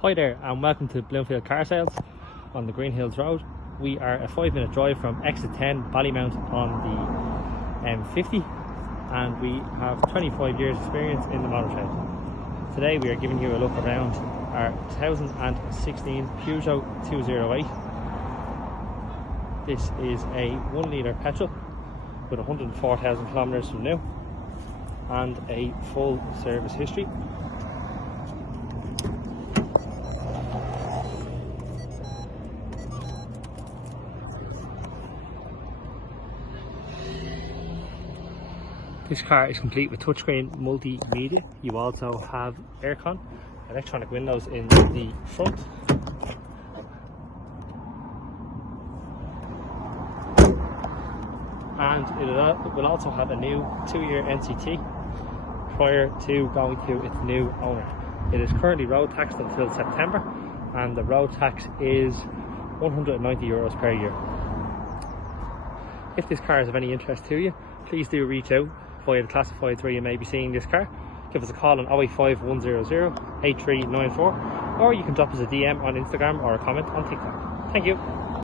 Hi there and welcome to Bloomfield car sales on the Greenhills Road. We are a 5-minute drive from exit 10 Ballymount on the M50 and we have 25 years experience in the motor trade. Today we are giving you a look around our 2016 Peugeot 208. This is a 1 litre petrol with 104,000 kilometres from new and a full service history. This car is complete with touchscreen multimedia. You also have aircon, electronic windows in the front. And it will also have a new 2-year NCT prior to going to its new owner. It is currently road taxed until September and the road tax is €190 per year. If this car is of any interest to you, please do reach out via the classifieds where you may be seeing this car. Give us a call on 085 100 8394 or you can drop us a DM on Instagram or a comment on TikTok. Thank you.